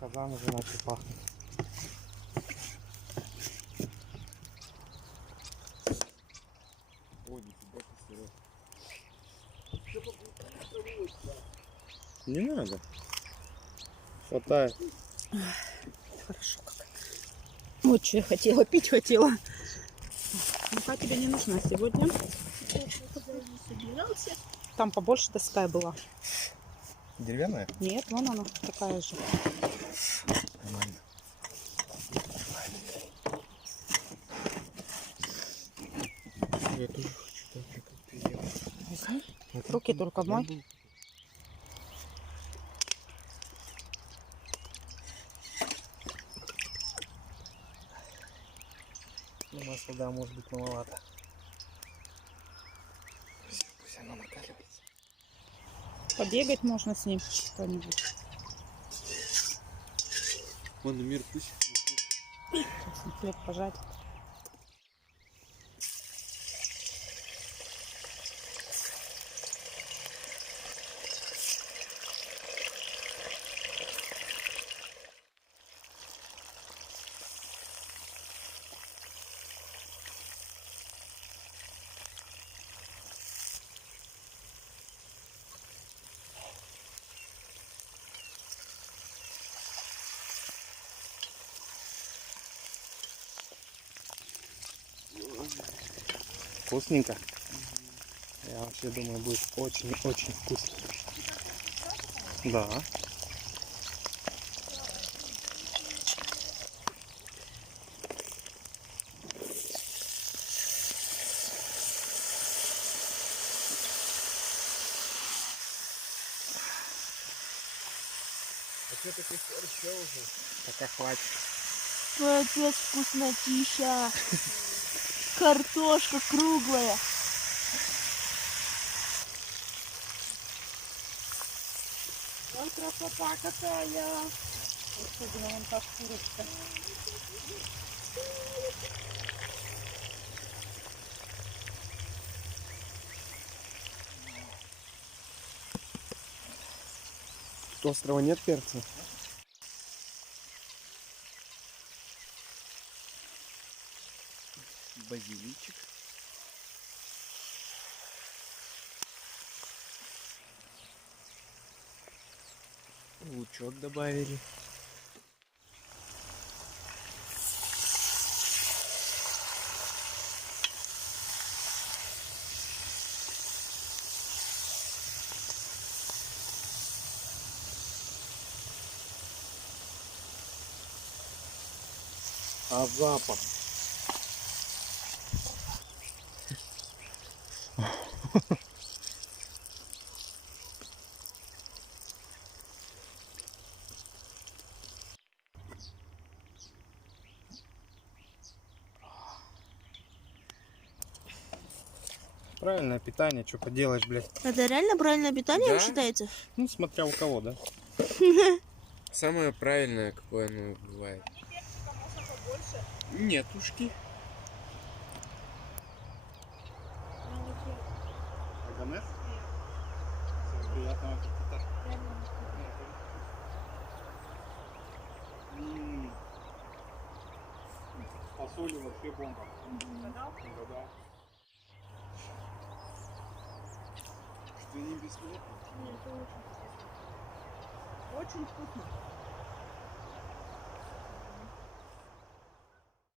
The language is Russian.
Казан уже начал пахнуть. Ой, нифига ты сырой. Не надо. Хватает. Хорошо как. Вот что я хотела, пить хотела. Мука тебе не нужна сегодня. Там побольше доска была. Деревянная? Нет, вон она такая же. Нормально. Я тоже хочу так же, как ты делаешь. Возьми. Руки только мой. Ну, масла, да, может быть, маловато. Все, пусть оно накаливается. Побегать можно с ним что-нибудь. Вон на мир пусть. Сейчас на хлеб пожать. Вкусненько. Я вообще думаю, будет очень-очень вкусно. Да. А что ты еще уже? Пока хватит. Ой, отец, вкуснотища. Картошка круглая. Ой, красота какая! Особенно вон та курочка. Острого нет перца? Базиличек. Лучок добавили. А запах? Правильное питание, что поделаешь, блядь. Это реально правильное питание Да? считается? Ну, смотря у кого, да? Самое правильное, какое оно бывает. Нетушки. Аганес? Приятного аппетита. Фасоли вообще бомба. Угадал? Что не бесплатно? Очень вкусно.